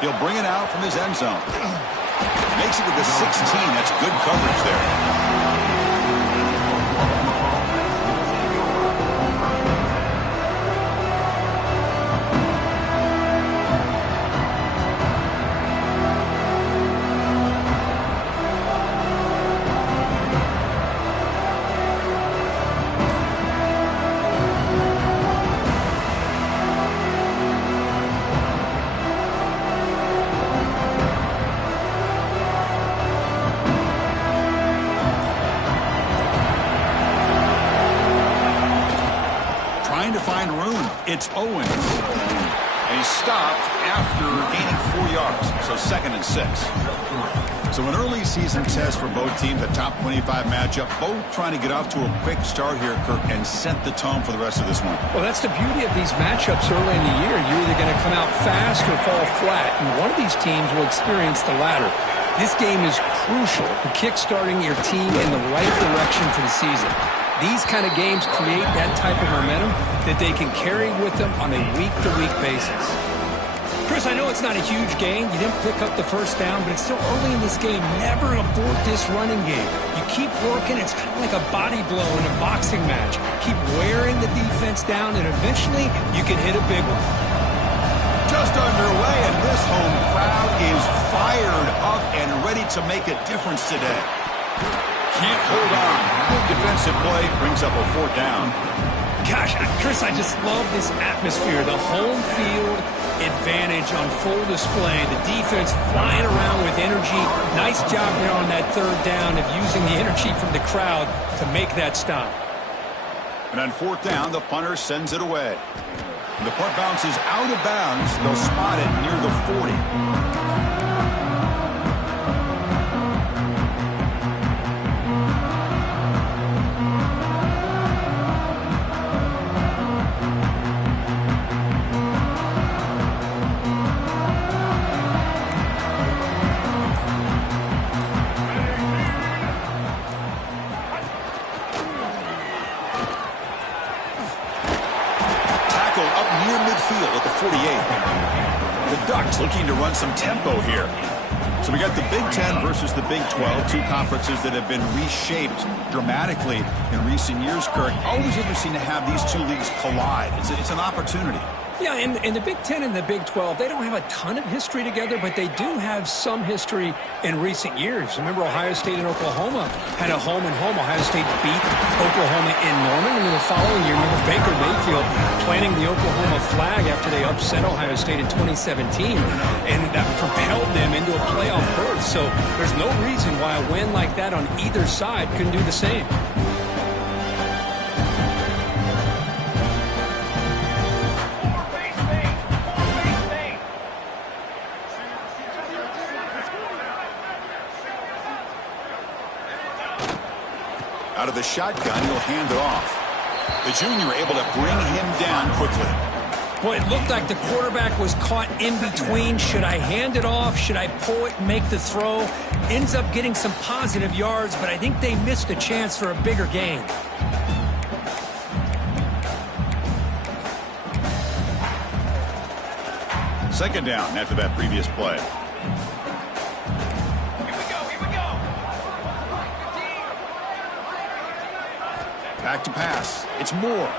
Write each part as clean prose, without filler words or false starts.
He'll bring it out from his end zone. Makes it to the 16. That's good coverage there. It's Owen. And he's stopped after gaining 4 yards. So 2nd and 6. So an early season test for both teams, a top 25 matchup. Both trying to get off to a quick start here, Kirk, and set the tone for the rest of this one. Well, that's the beauty of these matchups early in the year. You're either going to come out fast or fall flat. And one of these teams will experience the latter. This game is crucial for kickstarting your team in the right direction for the season. These kind of games create that type of momentum that they can carry with them on a week-to-week basis. Chris, I know it's not a huge gain. You didn't pick up the first down, but it's still early in this game. Never abort this running game. You keep working. It's kind of like a body blow in a boxing match. Keep wearing the defense down, and eventually you can hit a big one. Just underway, and this home crowd is fired up and ready to make a difference today. Can't hold on. Good defensive play brings up a 4th down. Gosh, Chris, I just love this atmosphere. The home field advantage on full display. The defense flying around with energy. Nice job there on that 3rd down of using the energy from the crowd to make that stop. And on 4th down, the punter sends it away. When the punt bounces out of bounds, they'll spot it near the 40. Looking to run some tempo here. So we got the Big Ten versus the Big 12, two conferences that have been reshaped dramatically in recent years, Kirk. Always interesting to have these two leagues collide. It's an opportunity. Yeah, and the Big Ten and the Big 12, they don't have a ton of history together, but they do have some history in recent years. Remember, Ohio State and Oklahoma had a home-and-home. Ohio State beat Oklahoma in Norman, and then the following year, remember Baker Mayfield planting the Oklahoma flag after they upset Ohio State in 2017, and that propelled them into a playoff berth. So there's no reason why a win like that on either side couldn't do the same. Out of the shotgun, he'll hand it off. The junior able to bring him down quickly. Boy, it looked like the quarterback was caught in between. Should I hand it off? Should I pull it and make the throw? Ends up getting some positive yards, but I think they missed a chance for a bigger gain. Second down after that previous play. Back to pass. It's Moore.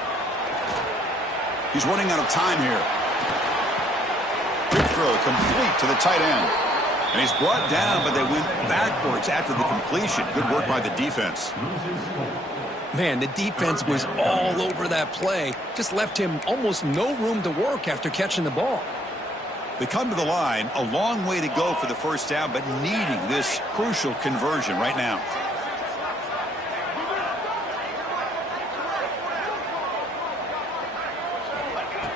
He's running out of time here. Quick throw complete to the tight end. And he's brought down, but they went backwards after the completion. Good work by the defense. Man, the defense was all over that play. Just left him almost no room to work after catching the ball. They come to the line. A long way to go for the first down, but needing this crucial conversion right now.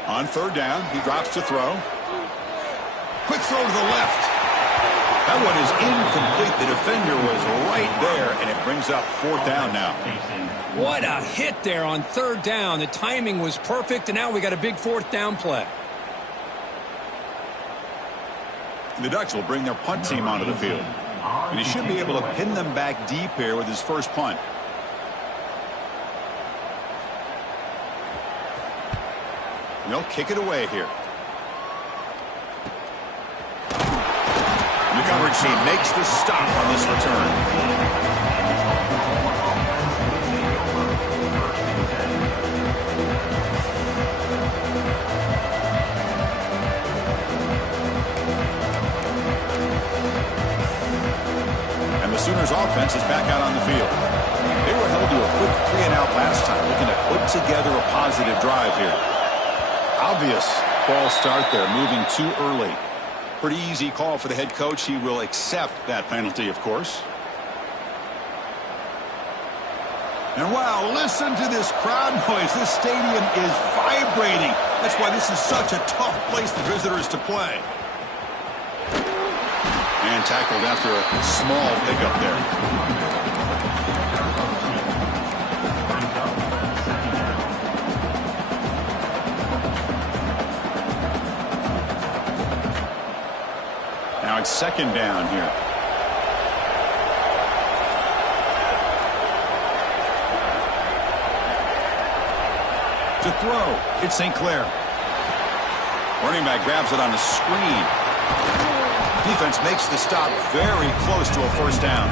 On third down, he drops to throw. Quick throw to the left. That one is incomplete. The defender was right there, and it brings up 4th down now. What a hit there on third down. The timing was perfect, and now we got a big 4th down play. The Ducks will bring their punt team onto the field. And he should be able to pin them back deep here with his first punt. They'll kick it away here. coverage team makes the stop on this return. The Sooners offense is back out on the field. They were held to a quick 3-and-out last time, looking to put together a positive drive here. Obvious false start there, moving too early. Pretty easy call for the head coach. He will accept that penalty, of course. And wow, listen to this crowd noise. This stadium is vibrating. That's why this is such a tough place for visitors to play. And tackled after a small pickup there. Now it's second down here. To throw, it's St. Clair. Running back grabs it on the screen. Defense makes the stop very close to a first down.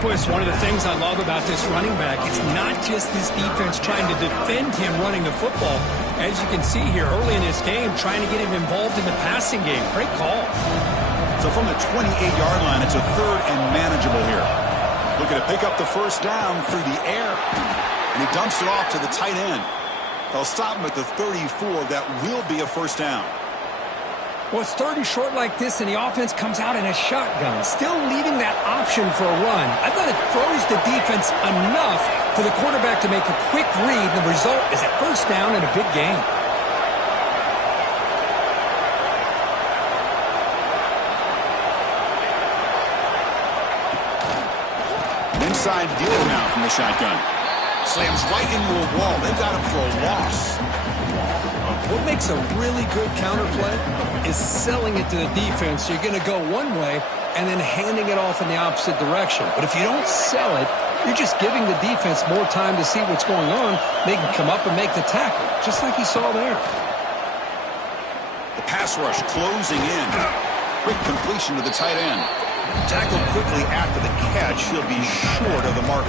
Boy, it's one of the things I love about this running back. It's not just this defense trying to defend him running the football. As you can see here early in this game, trying to get him involved in the passing game. Great call. So from the 28-yard line, it's a third and manageable here. Looking to pick up the first down through the air. And he dumps it off to the tight end. They'll stop him at the 34. That will be a first down. Well, it's third and short like this, and the offense comes out in a shotgun, still leaving that option for a run. I thought it throws the defense enough for the quarterback to make a quick read. The result is a first down and a big gain. Inside deal now from the shotgun. Slams right into a wall. They've got him for a loss. What makes a really good counter play is selling it to the defense. You're going to go one way and then handing it off in the opposite direction. But if you don't sell it, you're just giving the defense more time to see what's going on. They can come up and make the tackle, just like you saw there. The pass rush closing in. Quick completion to the tight end. Tackled quickly after the catch. He'll be short of the marker.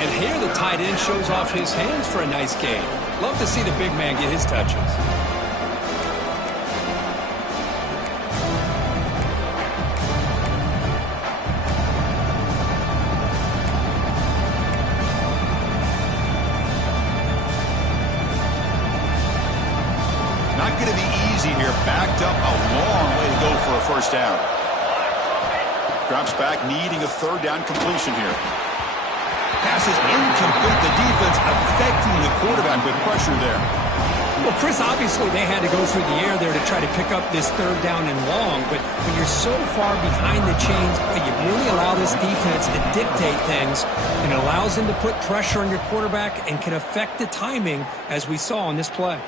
And here the tight end shows off his hands for a nice gain. Love to see the big man get his touches. Not going to be easy here. Backed up a long way to go for a first down. Drops back, needing a third down completion here. Pass is incomplete. The defense affecting the quarterback with pressure there. Well, Chris, obviously they had to go through the air there to try to pick up this third down and long. But when you're so far behind the chains, you really allow this defense to dictate things. And it allows them to put pressure on your quarterback and can affect the timing, as we saw on this play.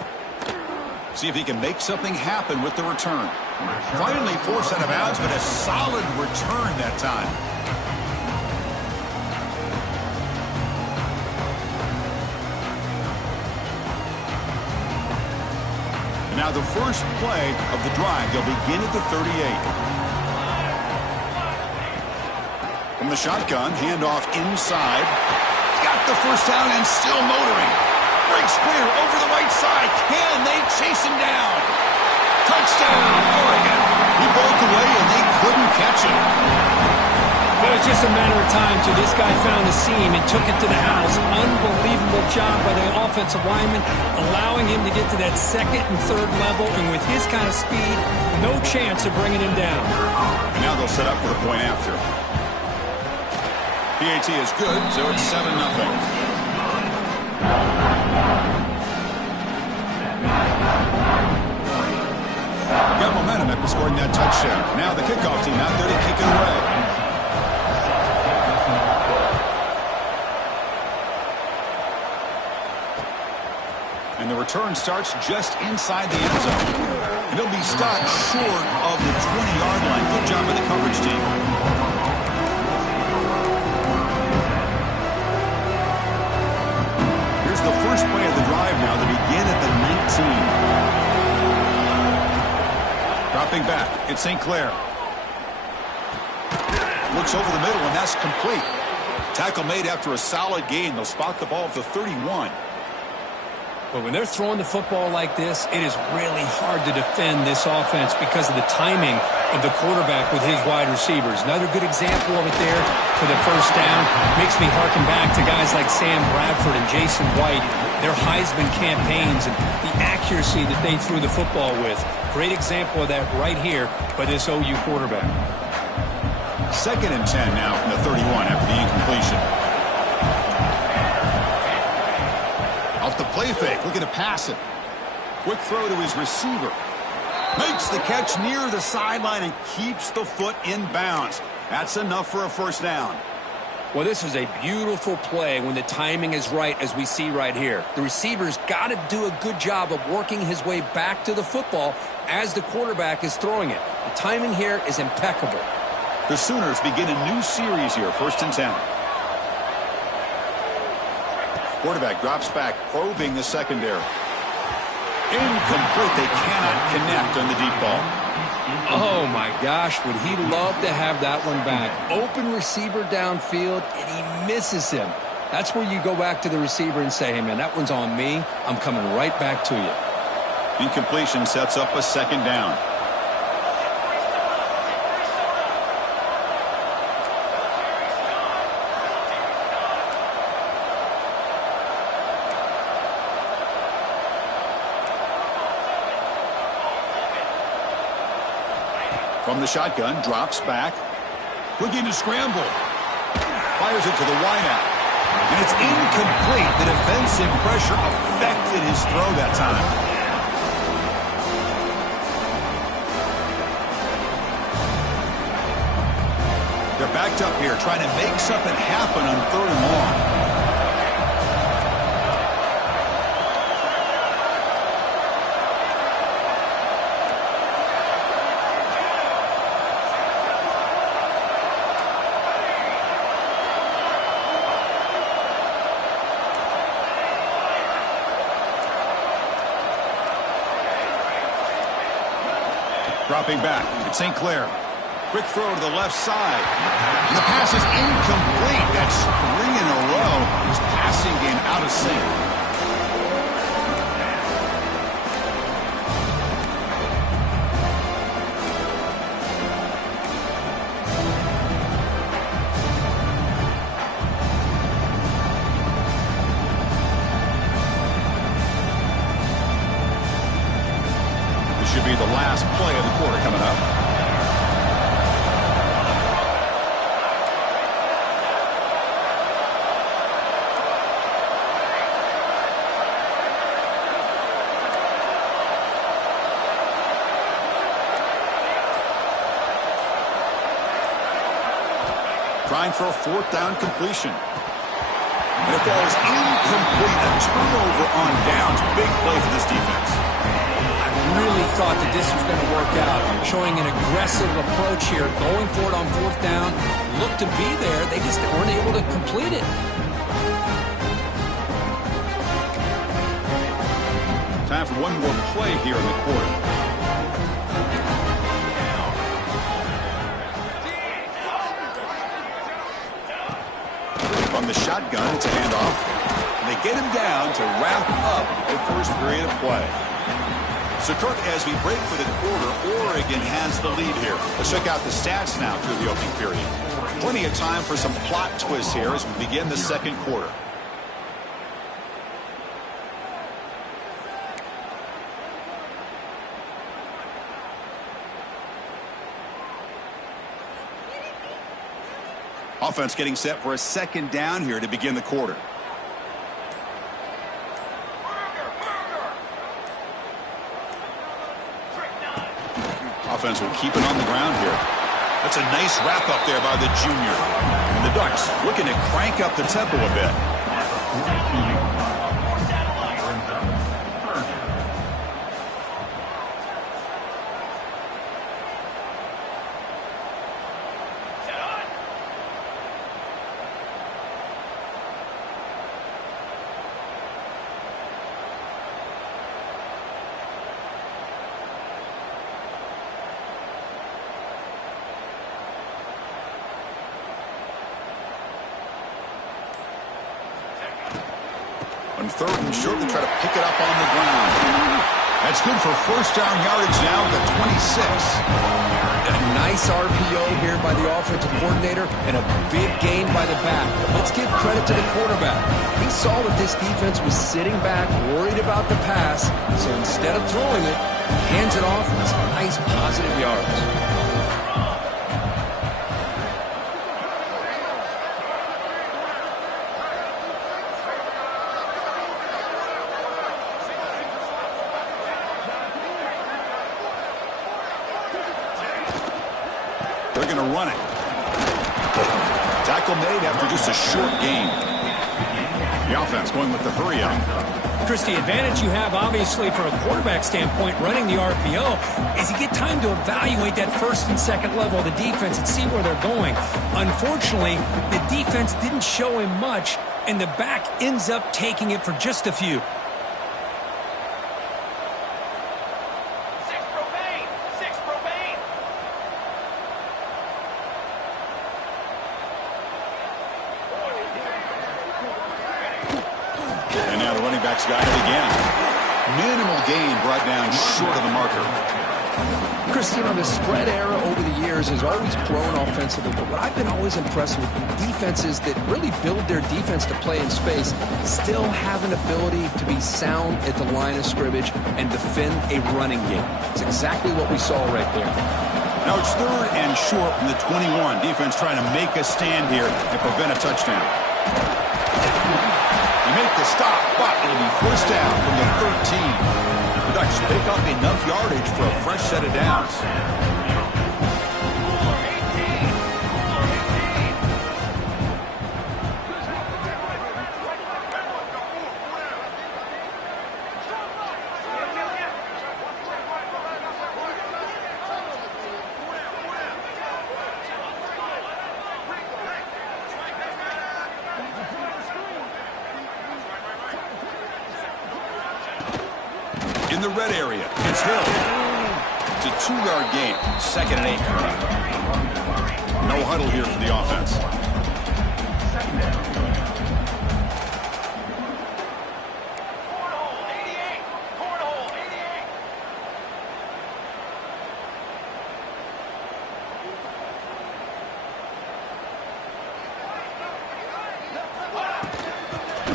See if he can make something happen with the return. Finally forced out of bounds, but a solid return that time. Now the first play of the drive. They'll begin at the 38. From the shotgun, handoff inside. Got the first down and still motoring. Breaks clear over the right side. Can they chase him down? Touchdown, Oregon. He broke away and they couldn't catch him. It was just a matter of time till this guy found a seam and took it to the house. Unbelievable job by the offensive lineman, allowing him to get to that second and third level. And with his kind of speed, no chance of bringing him down. And now they'll set up for the point after. PAT is good, so it's 7-0. Got momentum after scoring that touchdown. Now the kickoff team out there to kick it away. And the return starts just inside the end zone. And he'll be stopped short of the 20-yard line. Good job by the coverage team. Here's the first play of the drive now. They begin at the 19. Drops Dropping back, it's St. Clair. Looks over the middle, and that's complete. Tackle made after a solid gain. They'll spot the ball at the 31. But when they're throwing the football like this, it is really hard to defend this offense because of the timing of the quarterback with his wide receivers. Another good example of it there for the first down. Makes me harken back to guys like Sam Bradford and Jason White, their Heisman campaigns and the accuracy that they threw the football with. Great example of that right here by this OU quarterback. 2nd and 10 now from the 31 after the incompletion. Off the play fake, looking to pass it. Quick throw to his receiver. Makes the catch near the sideline and keeps the foot in bounds. That's enough for a first down. Well, this is a beautiful play when the timing is right, as we see right here. The receiver's got to do a good job of working his way back to the football as the quarterback is throwing it. The timing here is impeccable. The Sooners begin a new series here, 1st and 10. Quarterback drops back, probing the secondary. Incomplete. They cannot connect on the deep ball. Oh, my gosh. Would he love to have that one back? Open receiver downfield, and he misses him. That's where you go back to the receiver and say, hey, man, that one's on me. I'm coming right back to you. Incompletion sets up a 2nd down. From the shotgun, drops back. Looking to scramble. Fires it to the wideout. And it's incomplete. The defensive pressure affected his throw that time. They're backed up here, trying to make something happen on 3rd and long. Dropping back, it's St. Clair. Quick throw to the left side. And the pass is incomplete. That's 3 in a row. His passing game out of sync. Should be the last play of the quarter coming up. Trying for a 4th down completion. And it falls incomplete. A turnover on downs. Big play for this defense. Really thought that this was going to work out, showing an aggressive approach here, going for it on 4th down, looked to be there, they just weren't able to complete it. Time for one more play here in the quarter. From the shotgun to handoff, and they get him down to wrap up the first period of play. So, Kirk, as we break for the quarter, Oregon has the lead here. Let's check out the stats now through the opening period. Plenty of time for some plot twists here as we begin the 2nd quarter. Offense getting set for a 2nd down here to begin the quarter. Offense will keep it on the ground here. That's a nice wrap up there by the junior. And the Ducks looking to crank up the tempo a bit. On 3rd and short, they try to pick it up on the ground. That's good for first down yardage now at the 26. A nice RPO here by the offensive coordinator and a big gain by the back. Let's give credit to the quarterback. He saw that this defense was sitting back, worried about the pass, so instead of throwing it, he hands it off with some nice positive yards. They're going to run it. Tackle made after just a short gain. The offense going with the hurry up. Chris, the advantage you have, obviously, from a quarterback standpoint, running the RPO, is you get time to evaluate that first and second level of the defense and see where they're going. Unfortunately, the defense didn't show him much, and the back ends up taking it for just a few. Got it again. Minimal gain brought down short of the marker. Chris, the spread era over the years has always grown offensively, but what I've been always impressed with defenses that really build their defense to play in space still have an ability to be sound at the line of scrimmage and defend a running game. It's exactly what we saw right there. Now it's 3rd and short from the 21. Defense trying to make a stand here and prevent a touchdown. Make the stop, but it'll be first down from the 13. The Ducks pick up enough yardage for a fresh set of downs. In the red area, it's Hill. It's a 2-yard gain, 2nd and 8. No huddle here for the offense.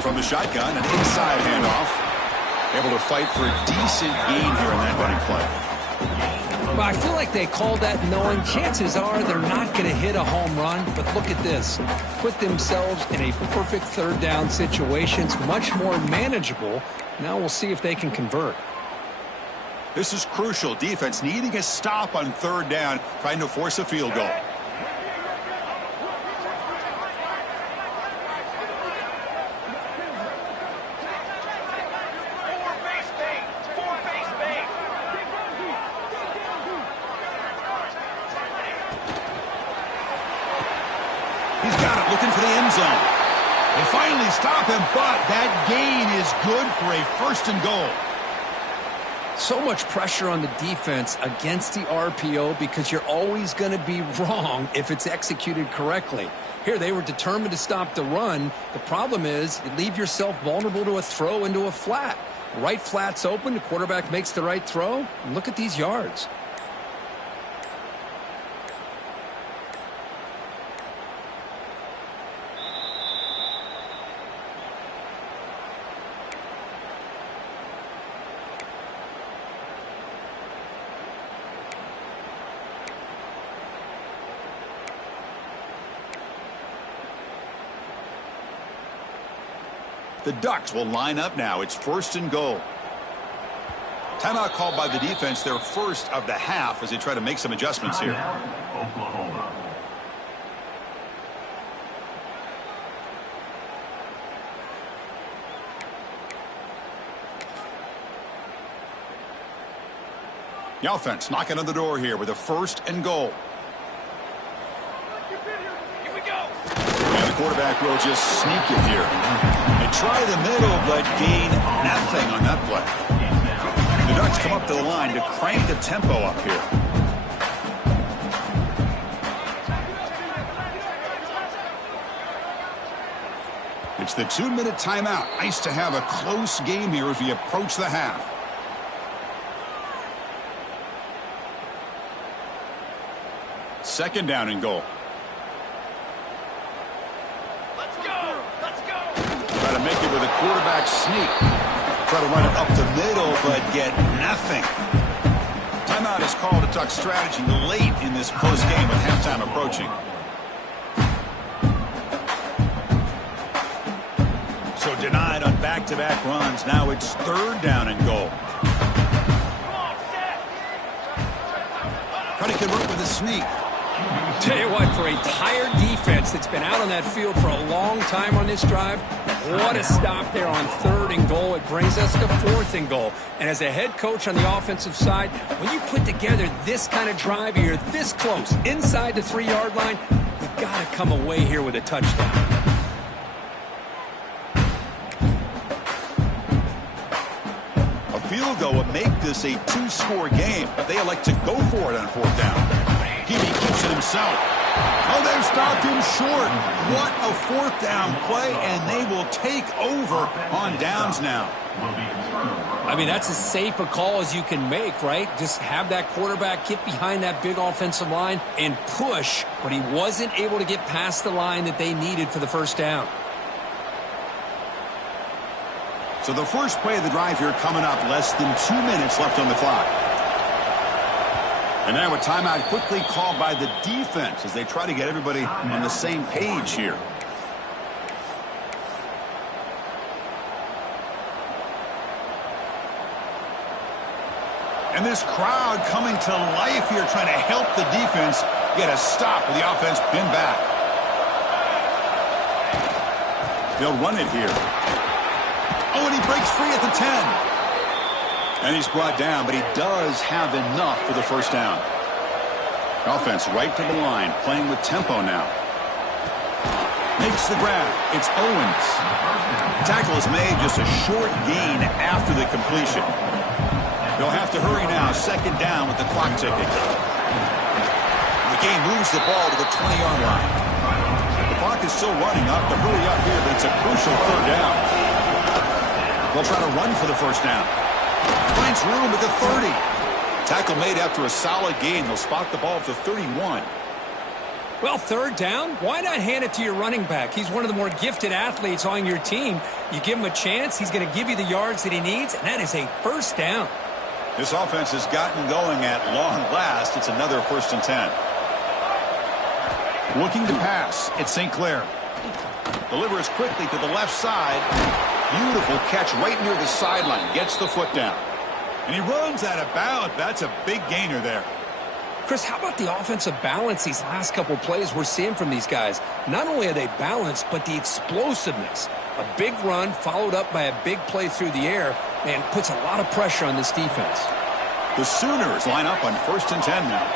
From the shotgun, an inside handoff. Able to fight for a decent gain here in that running play. Well, I feel like they called that knowing chances are they're not going to hit a home run, but look at this. Put themselves in a perfect 3rd down situation. It's much more manageable. Now we'll see if they can convert. This is crucial. Defense needing a stop on 3rd down, trying to force a field goal. He's got it, looking for the end zone. They finally stop him, but that gain is good for a 1st and goal. So much pressure on the defense against the RPO because you're always going to be wrong if it's executed correctly. Here, they were determined to stop the run. The problem is you leave yourself vulnerable to a throw into a flat. Right flat's open, the quarterback makes the right throw. And look at these yards. The Ducks will line up now. It's 1st and goal. Timeout called by the defense, their first of the half, as they try to make some adjustments here. Oklahoma. The offense knocking on the door here with a 1st and goal. And the quarterback will just sneak it here. They try the middle, but gain nothing on that play. The Ducks come up to the line to crank the tempo up here. It's the 2-minute timeout. Nice to have a close game here as we approach the half. Second down and goal. Let's go! Let's go! Try to make it with a quarterback sneak. Try to run it up the middle, but get nothing. Timeout is called to talk strategy late in this close game with halftime approaching. So denied on back-to-back runs. Now it's third down and goal. Try to convert with a sneak. Tell you what, for a tired defense that's been out on that field for a long time on this drive, what a stop there on third and goal. It brings us to fourth and goal. And as a head coach on the offensive side, when you put together this kind of drive, you're this close, inside the 3-yard line, you've got to come away here with a touchdown. A field goal would make this a 2-score game, but they elect to go for it on fourth down. He keeps it himself. Oh, they've stopped him short. What a fourth down play, and they will take over on downs now. I mean, that's as safe a call as you can make, right? Just have that quarterback get behind that big offensive line and push, but he wasn't able to get past the line that they needed for the first down. So the first play of the drive here coming up, less than 2 minutes left on the clock. And now a timeout quickly called by the defense as they try to get everybody on the same page here. And this crowd coming to life here trying to help the defense get a stop with the offense pinned back. They'll run it here. Oh, and he breaks free at the 10. And he's brought down, but he does have enough for the first down. Offense right to the line, playing with tempo now. Makes the grab. It's Owens. Tackle is made, just a short gain after the completion. They'll have to hurry now, second down with the clock ticking. The game moves the ball to the 20-yard line. The clock is still running, up to hurry up here, but it's a crucial third down. They'll try to run for the first down. Finds room at the 30. Tackle made after a solid gain. They'll spot the ball at the 31. Well, third down, why not hand it to your running back? He's one of the more gifted athletes on your team. You give him a chance, he's going to give you the yards that he needs, and that is a first down. This offense has gotten going at long last. It's another 1st and 10. Looking to pass. It's St. Clair. Delivers quickly to the left side. Beautiful catch right near the sideline. Gets the foot down. And he runs out of bounds. That's a big gainer there. Chris, how about the offensive balance these last couple plays we're seeing from these guys? Not only are they balanced, but the explosiveness. A big run followed up by a big play through the air and puts a lot of pressure on this defense. The Sooners line up on 1st and 10 now.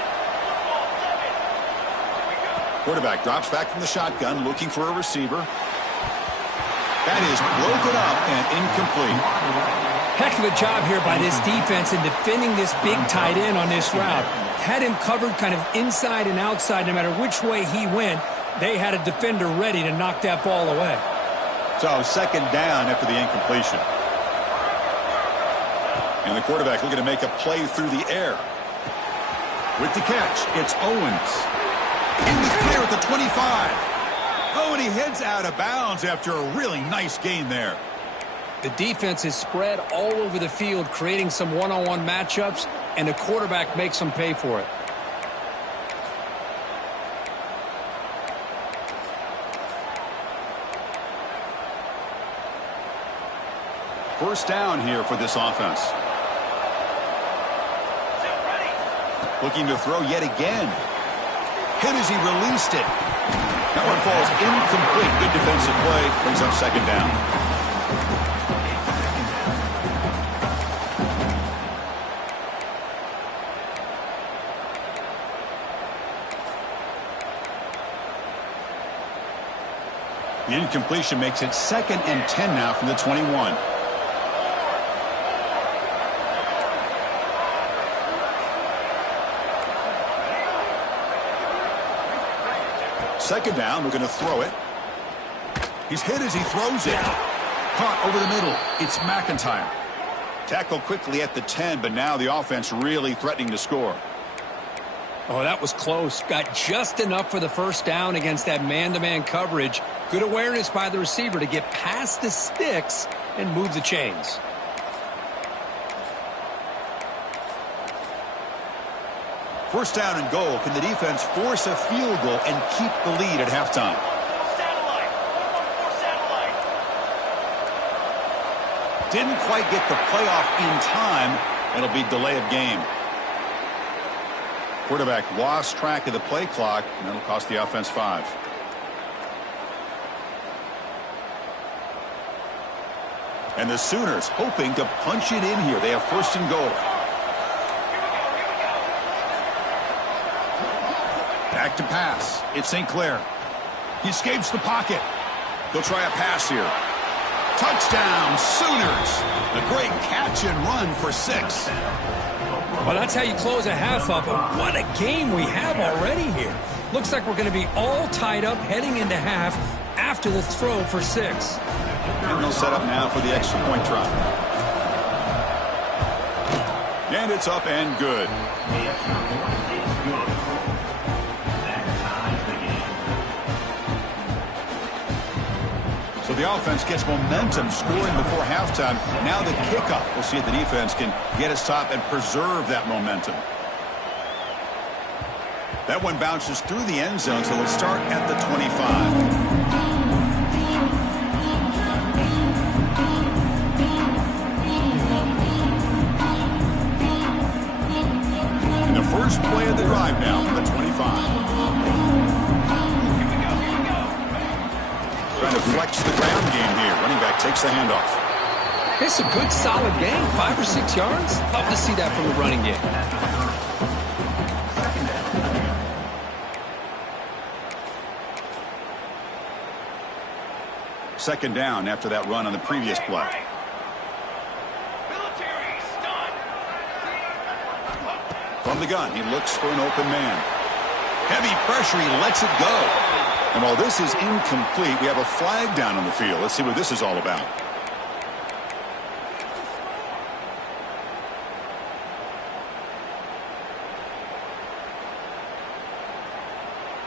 Quarterback drops back from the shotgun, looking for a receiver. That is broken up and incomplete. Heck of a job here by this defense in defending this big tight end on this route. Had him covered kind of inside and outside no matter which way he went. They had a defender ready to knock that ball away. So second down after the incompletion. And the quarterback looking to make a play through the air. With the catch, it's Owens. In the clear at the 25. Oh, and he heads out of bounds after a really nice gain there. The defense is spread all over the field, creating some one-on-one matchups, and the quarterback makes them pay for it. First down here for this offense. Looking to throw yet again. Hit as he released it. That one falls incomplete. Good defensive play. Brings up second down. The incompletion makes it 2nd and 10 now from the 21. Second down, we're going to throw it. He's hit as he throws it. Caught over the middle. It's McIntyre. Tackle quickly at the 10, but now the offense really threatening to score. Oh, that was close. Got just enough for the first down against that man-to-man coverage. Good awareness by the receiver to get past the sticks and move the chains. First down and goal. Can the defense force a field goal and keep the lead at halftime? Didn't quite get the playoff in time. It'll be delay of game. Quarterback lost track of the play clock, and that'll cost the offense 5. And the Sooners hoping to punch it in here. They have first and goal. Back to pass. It's St. Clair. He escapes the pocket. They'll try a pass here. Touchdown, Sooners. A great catch and run for 6. Well, that's how you close a half up. What a game we have already here. Looks like we're going to be all tied up heading into half after the throw for 6. And they'll set up now for the extra point try. And it's up and good. So the offense gets momentum scoring before halftime. Now the kickoff. We'll see if the defense can get a stop and preserve that momentum. That one bounces through the end zone, so they'll start at the 25. And the first play of the drive now from the 25. Trying to flex the ground game here. Running back takes the handoff. It's a good, solid game. 5 or 6 yards. Love to see that from the running game. Second down after that run on the previous play. From the gun, he looks for an open man. Heavy pressure, he lets it go. And while this is incomplete, we have a flag down on the field. Let's see what this is all about.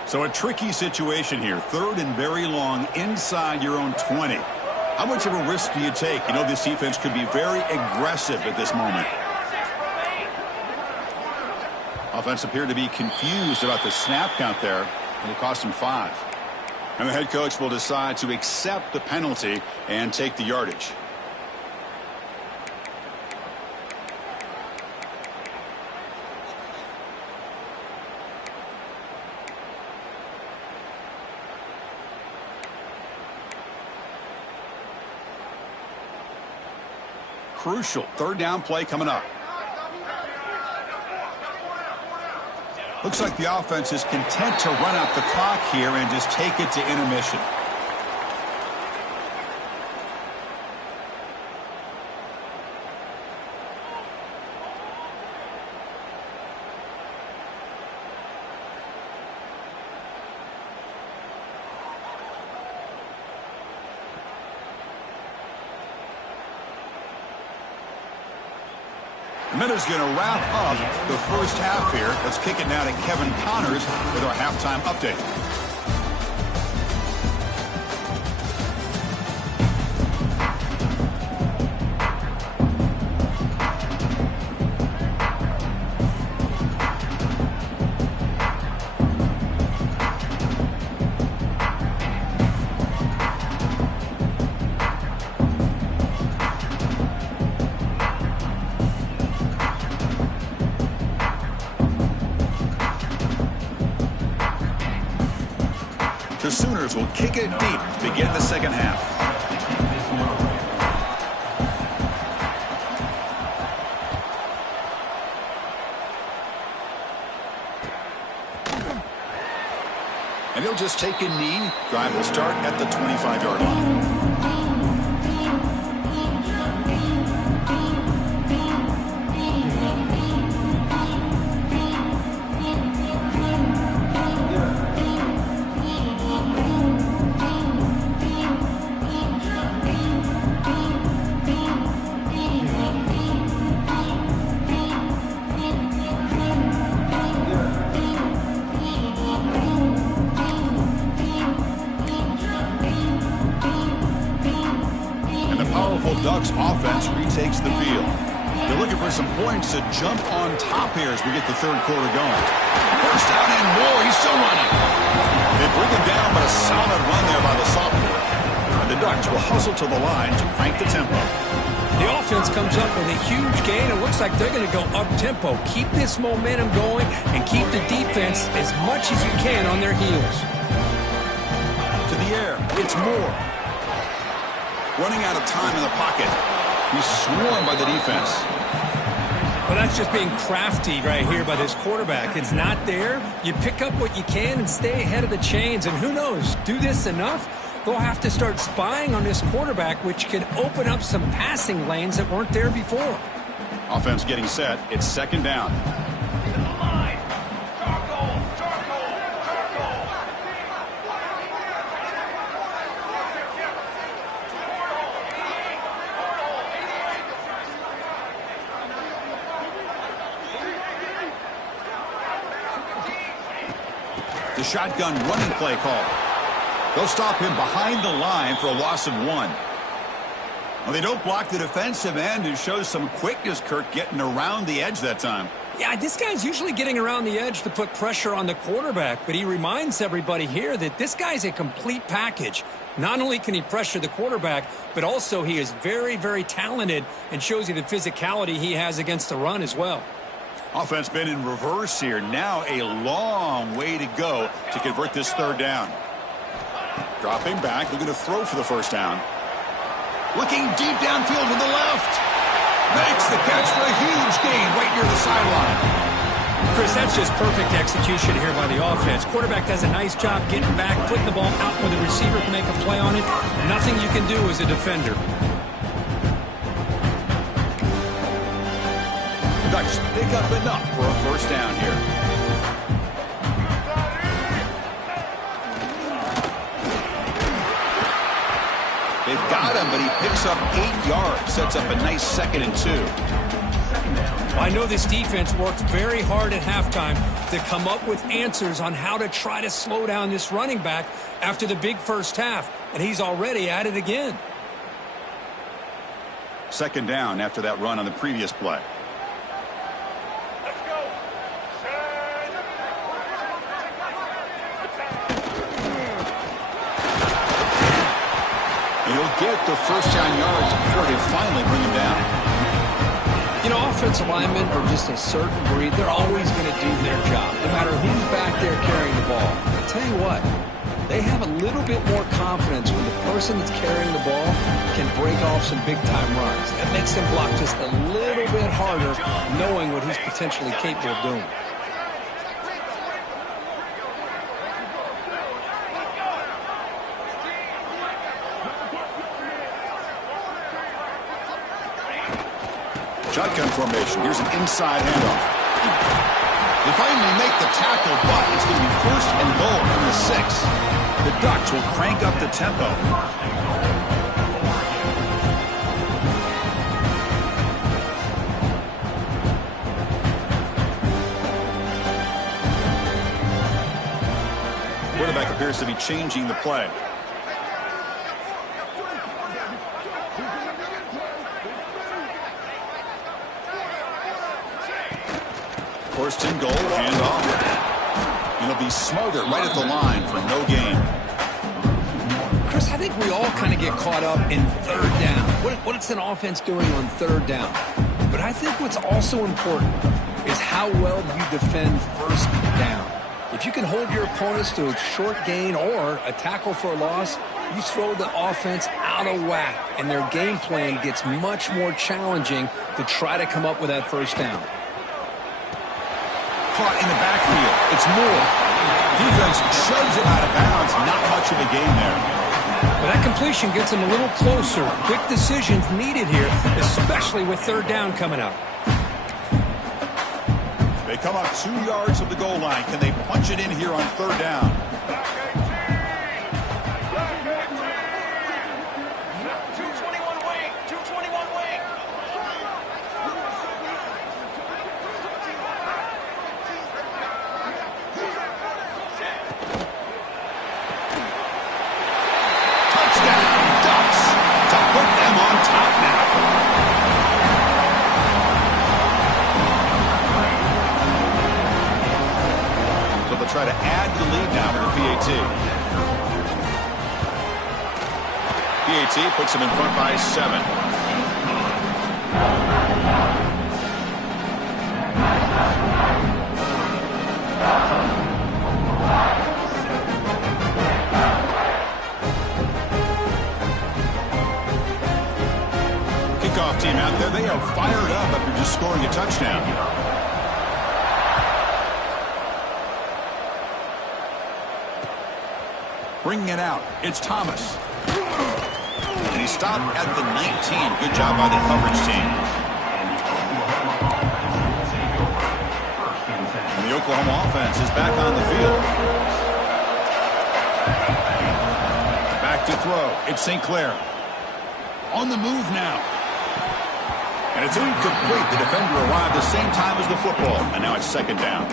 So a tricky situation here. Third and very long inside your own 20. How much of a risk do you take? You know this defense could be very aggressive at this moment. Offense appeared to be confused about the snap count there. It'll cost him 5. And the head coach will decide to accept the penalty and take the yardage. Crucial third down play coming up. Looks like the offense is content to run out the clock here and just take it to intermission. The minute's going to wrap up the first half here. Let's kick it now to Kevin Connors with our halftime update. The Sooners will kick it deep to begin the second half. And he'll just take a knee. Drive will start at the 25-yard line. powerful Ducks offense retakes the field. They're looking for some points to jump on top here as we get the third quarter going. First down and more. He's still running. They bring him down, but a solid run there by the sophomore. And the Ducks will hustle to the line to crank the tempo. The offense comes up with a huge gain. It looks like they're going to go up-tempo. Keep this momentum going and keep the defense as much as you can on their heels. To the air. It's Moore. Running out of time in the pocket. He's swarmed by the defense. Well, that's just being crafty right here by this quarterback. It's not there. You pick up what you can and stay ahead of the chains. And who knows, do this enough, they'll have to start spying on this quarterback, which can open up some passing lanes that weren't there before. Offense getting set. It's second down. The shotgun running play call. They'll stop him behind the line for a loss of 1. Well, they don't block the defensive end, who shows some quickness, Kirk, getting around the edge that time. Yeah, this guy's usually getting around the edge to put pressure on the quarterback, but he reminds everybody here that this guy's a complete package. Not only can he pressure the quarterback, but also he is very, very talented and shows you the physicality he has against the run as well. Offense been in reverse here. Now a long way to go to convert this third down. Dropping back, looking to throw for the first down. Looking deep downfield to the left. Makes the catch for a huge gain right near the sideline. Chris, that's just perfect execution here by the offense. Quarterback does a nice job getting back, putting the ball out where the receiver can make a play on it. Nothing you can do as a defender. Ducks pick up enough for a first down here. They've got him, but he picks up 8 yards. Sets up a nice 2nd and 2. I know this defense worked very hard at halftime to come up with answers on how to try to slow down this running back after the big first half, and he's already at it again. Second down after that run on the previous play. He'll get the first down yards before they finally bring him down. You know, offensive linemen are just a certain breed. They're always going to do their job, no matter who's back there carrying the ball. I tell you what, they have a little bit more confidence when the person that's carrying the ball can break off some big-time runs. That makes them block just a little bit harder, knowing what he's potentially capable of doing. Shotgun formation. Here's an inside handoff. They finally make the tackle, but it's going to be 1st and goal from the 6. The Ducks will crank up the tempo. Quarterback appears to be changing the play. First and goal, handoff. It'll be smothered right at the line for no gain. Chris, I think we all kind of get caught up in third down. What's an offense doing on third down? But I think what's also important is how well you defend first down. If you can hold your opponents to a short gain or a tackle for a loss, you throw the offense out of whack, and their game plan gets much more challenging to try to come up with that first down. Caught in the backfield. It's Moore. Defense shoves it out of bounds. Not much of a gain there. Well, that completion gets him a little closer. Quick decisions needed here, especially with third down coming up. They come up 2 yards of the goal line. Can they punch it in here on third down? Touchdown, Ducks, to put them on top penalty puts him in front by 7. Kickoff team out there, they are fired up after just scoring a touchdown. Bringing it out, it's Thomas. And he stopped at the 19. Good job by the coverage team. And the Oklahoma offense is back on the field. Back to throw. It's St. Clair. On the move now. And it's incomplete. The defender arrived the same time as the football. And now it's 2nd down.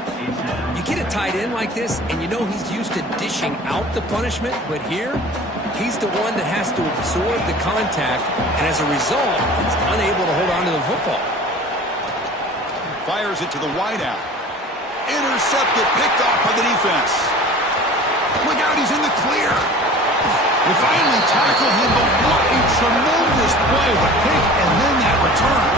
You get a tight end like this, and you know he's used to dishing out the punishment. But here, he's the one that has to absorb the contact. And as a result, he's unable to hold on to the football. Fires it to the wideout. Intercepted, picked off by the defense. Look out, he's in the clear. They finally tackle him, but what a tremendous play. The pick and then that return.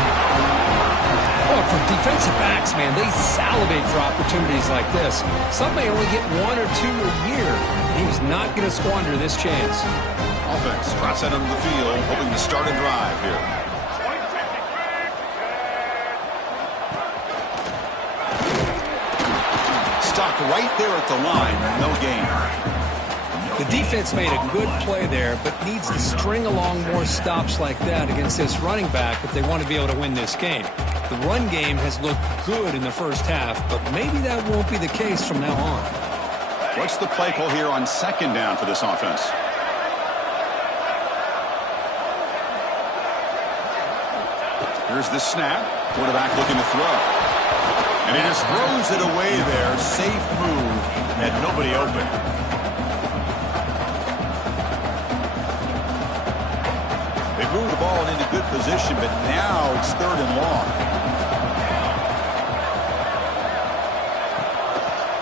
Well, for defensive backs, man, they salivate for opportunities like this. Some may only get 1 or 2 a year. And he's not going to squander this chance. Offense drops out onto the field, hoping to start a drive here. Stopped right there at the line. No gain. The defense made a good play there, but needs to string along more stops like that against this running back if they want to be able to win this game. The run game has looked good in the first half, but maybe that won't be the case from now on. What's the play call here on 2nd down for this offense? Here's the snap. Quarterback looking to throw. And he just throws it away there. Safe move. Had nobody open. They move the ball into good position, but now it's 3rd and long.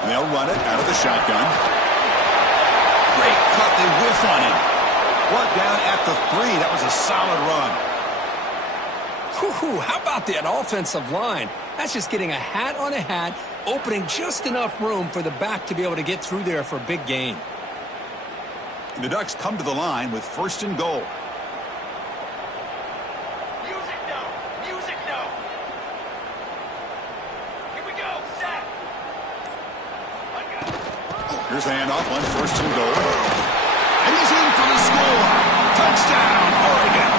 And they'll run it out of the shotgun. Great cut. They whiff on him. Brought down at the 3. That was a solid run. Whew, how about that offensive line? That's just getting a hat on a hat, opening just enough room for the back to be able to get through there for a big gain. And the Ducks come to the line with 1st and goal. Music no. Music no. Here we go. Set. Here's the handoff on 1st and goal. And he's in for the score. Touchdown, Oregon.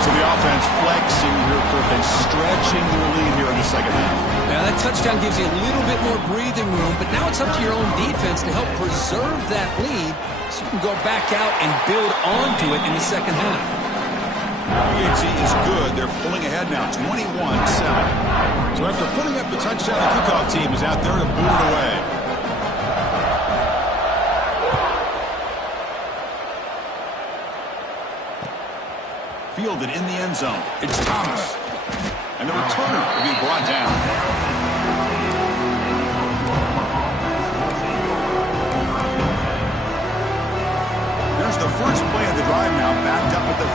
So the offense flexing here, and stretching their lead here in the 2nd half. Now that touchdown gives you a little bit more breathing room, but now it's up to your own defense to help preserve that lead so you can go back out and build onto it in the 2nd half. PNC is good. They're pulling ahead now, 21-7. So after putting up the touchdown, the kickoff team is out there to boot it away. Fielded in the end zone. It's Thomas. And the returner will be brought down. There's the first play of the drive now, backed up at the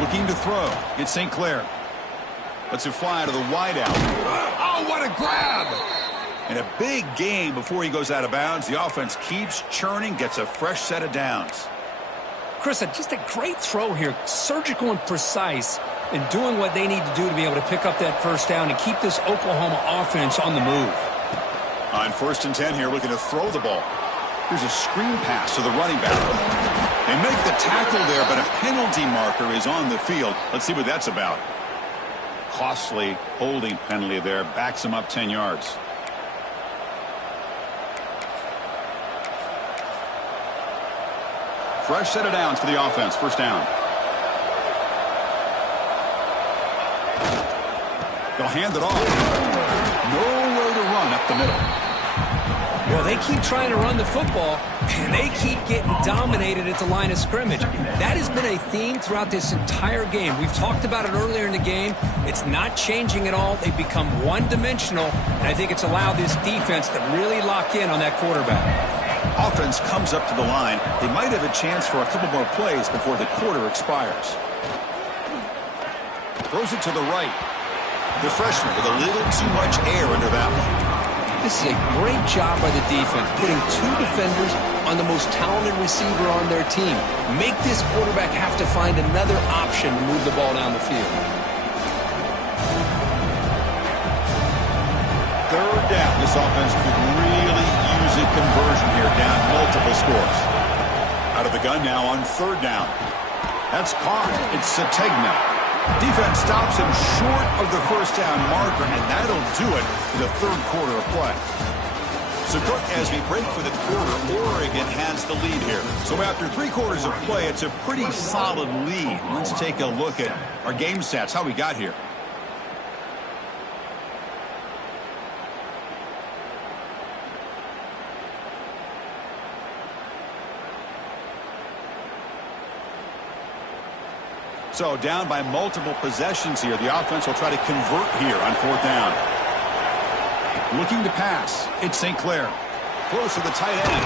15. Looking to throw. It's St. Clair. Lets it fly to the wideout. Oh, what a grab! And a big gain before he goes out of bounds. The offense keeps churning, gets a fresh set of downs. Chris, just a great throw here, surgical and precise, and doing what they need to do to be able to pick up that 1st down and keep this Oklahoma offense on the move. On 1st and 10 here, looking to throw the ball. Here's a screen pass to the running back. They make the tackle there, but a penalty marker is on the field. Let's see what that's about. Costly holding penalty there, backs him up 10 yards. Fresh set of downs for the offense. 1st down. They'll hand it off. Nowhere to run up the middle. Well, they keep trying to run the football, and they keep getting dominated at the line of scrimmage. That has been a theme throughout this entire game. We've talked about it earlier in the game. It's not changing at all. They've become one-dimensional, and I think it's allowed this defense to really lock in on that quarterback. Offense comes up to the line. They might have a chance for a couple more plays before the quarter expires. Throws it to the right. The freshman with a little too much air under that one. This is a great job by the defense, putting two defenders on the most talented receiver on their team. Make this quarterback have to find another option to move the ball down the field. Third down. This offense could really use a conversion here, down multiple scores. Out of the gun now on third down. That's caught. It's Sategna. Defense stops him short of the first down marker, and that'll do it for the third quarter of play. So, Cook, as we break for the quarter, Oregon has the lead here. So after 3 quarters of play, it's a pretty solid lead. Let's take a look at our game stats, how we got here. So down by multiple possessions here. The offense will try to convert here on fourth down. Looking to pass. It's St. Clair. Throws to the tight end.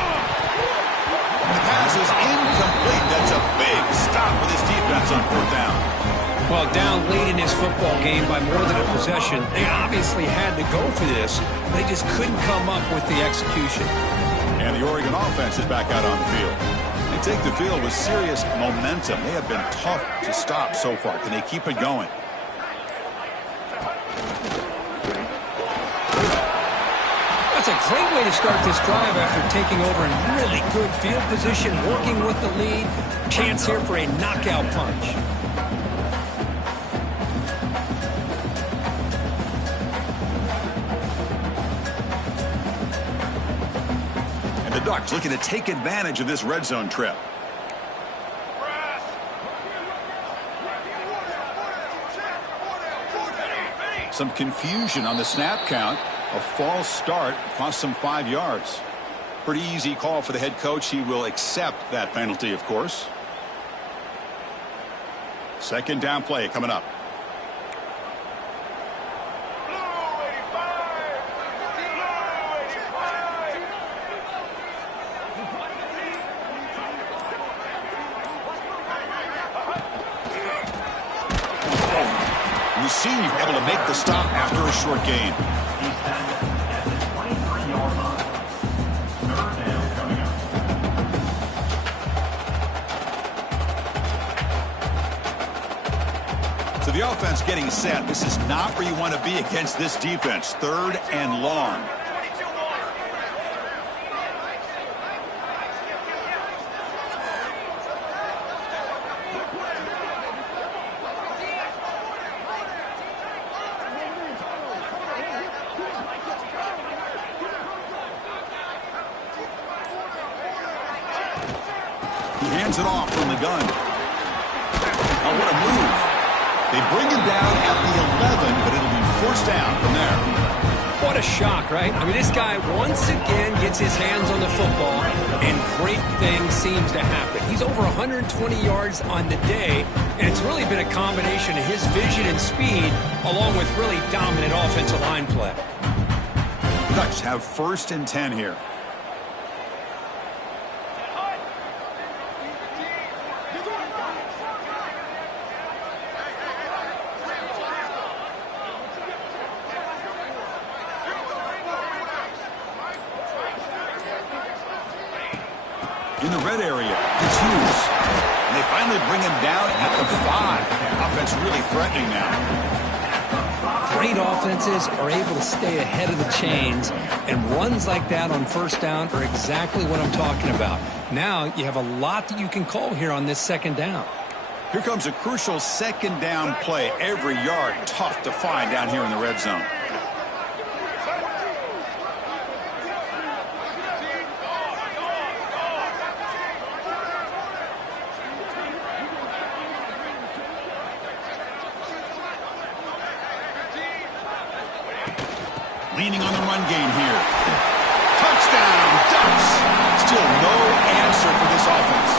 The pass is incomplete. That's a big stop for this defense on fourth down. Well, down late in this football game by more than a possession, they obviously had to go for this. They just couldn't come up with the execution. And the Oregon offense is back out on the field. They take the field with serious momentum. They have been tough to stop so far. Can they keep it going? That's a great way to start this drive after taking over in really good field position, working with the lead. Chance here for a knockout punch. The Ducks looking to take advantage of this red zone trip. Some confusion on the snap count. A false start cost them 5 yards. Pretty easy call for the head coach. He will accept that penalty, of course. Second down play coming up. Senior able to make the stop after a short gain. So the offense getting set. This is not where you want to be against this defense. Third and long. Hands it off from the gun. Oh, what a move. They bring him down at the 11, but it'll be first down from there. What a shock, right? I mean, this guy once again gets his hands on the football, and great things seems to happen. He's over 120 yards on the day, and it's really been a combination of his vision and speed, along with really dominant offensive line play. Ducks have first and 10 here. In the red area, it's Hughes. And they finally bring him down at the 5. Offense really threatening now. Great offenses are able to stay ahead of the chains, and runs like that on first down are exactly what I'm talking about. Now you have a lot that you can call here on this second down. Here comes a crucial second down play. Every yard tough to find down here in the red zone. Leaning on the run game here. Touchdown, Ducks. Still no answer for this offense.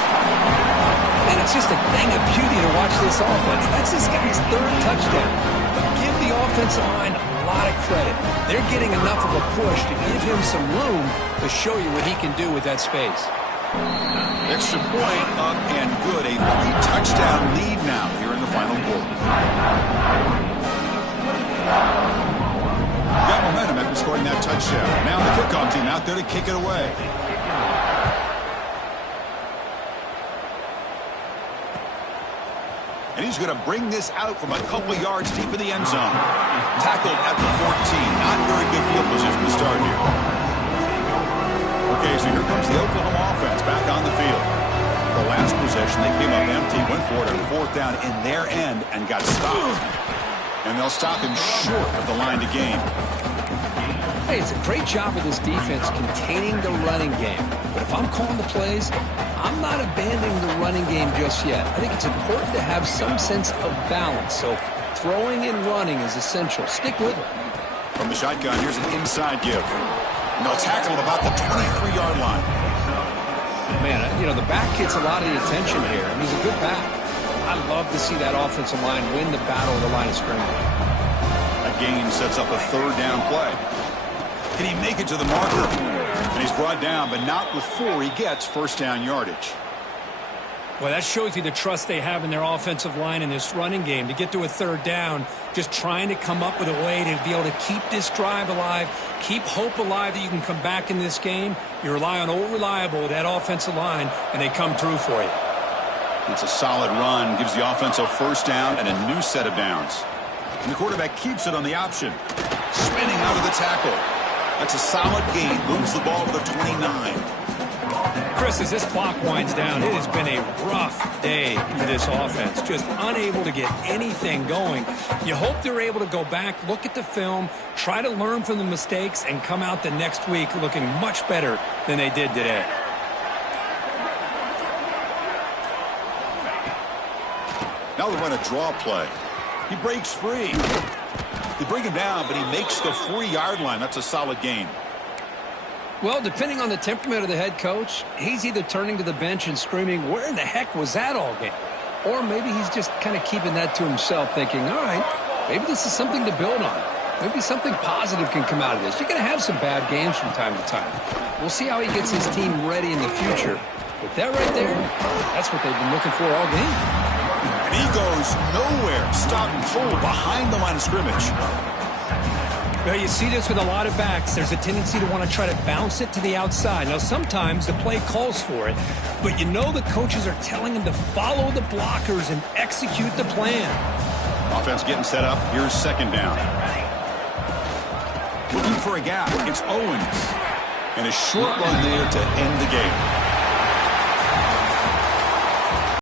And it's just a thing of beauty to watch this offense. That's this guy's 3rd touchdown. But give the offensive line a lot of credit. They're getting enough of a push to give him some room to show you what he can do with that space. Extra point up and good. A 3-touchdown lead now here in the final quarter. Got momentum after scoring that touchdown. Now the kickoff team out there to kick it away. And he's going to bring this out from a couple yards deep in the end zone. Tackled at the 14. Not very good field position to start here. Okay, so here comes the Oklahoma offense back on the field. The last possession, they came up empty, went for it on 4th down in their end and got stopped. And they'll stop him short of the line to gain. Hey, it's a great job of this defense containing the running game. But if I'm calling the plays, I'm not abandoning the running game just yet. I think it's important to have some sense of balance. So throwing and running is essential. Stick with it. From the shotgun, here's an inside give. And they'll tackle him about the 23-yard line. Man, you know, the back gets a lot of the attention here. I mean, he's a good back. I love to see that offensive line win the battle of the line of scrimmage. That gain sets up a 3rd down play. Can he make it to the marker? And he's brought down, but not before he gets 1st down yardage. Well, that shows you the trust they have in their offensive line in this running game. To get to a 3rd down, just trying to come up with a way to be able to keep this drive alive, keep hope alive that you can come back in this game. You rely on old reliable, that offensive line, and they come through for you. It's a solid run, gives the offense a 1st down and a new set of downs. And the quarterback keeps it on the option. Spinning out of the tackle. That's a solid gain. Moves the ball to the 29. Chris, as this clock winds down, it has been a rough day for this offense. Just unable to get anything going. You hope they're able to go back, look at the film, try to learn from the mistakes, and come out the next week looking much better than they did today. Now they run a draw play. He breaks free. They bring him down, but he makes the 40-yard line. That's a solid gain. Well, depending on the temperament of the head coach, he's either turning to the bench and screaming, where in the heck was that all game? Or maybe he's just kind of keeping that to himself, thinking, all right, maybe this is something to build on. Maybe something positive can come out of this. You're going to have some bad games from time to time. We'll see how he gets his team ready in the future. But that right there, that's what they've been looking for all game. And he goes nowhere. Stopped cold behind the line of scrimmage. Well, you see this with a lot of backs. There's a tendency to want to try to bounce it to the outside. Now, sometimes the play calls for it, but you know the coaches are telling them to follow the blockers and execute the plan. Offense getting set up. Here's 2nd down. Looking for a gap. It's Owens. And a short run there to end the game.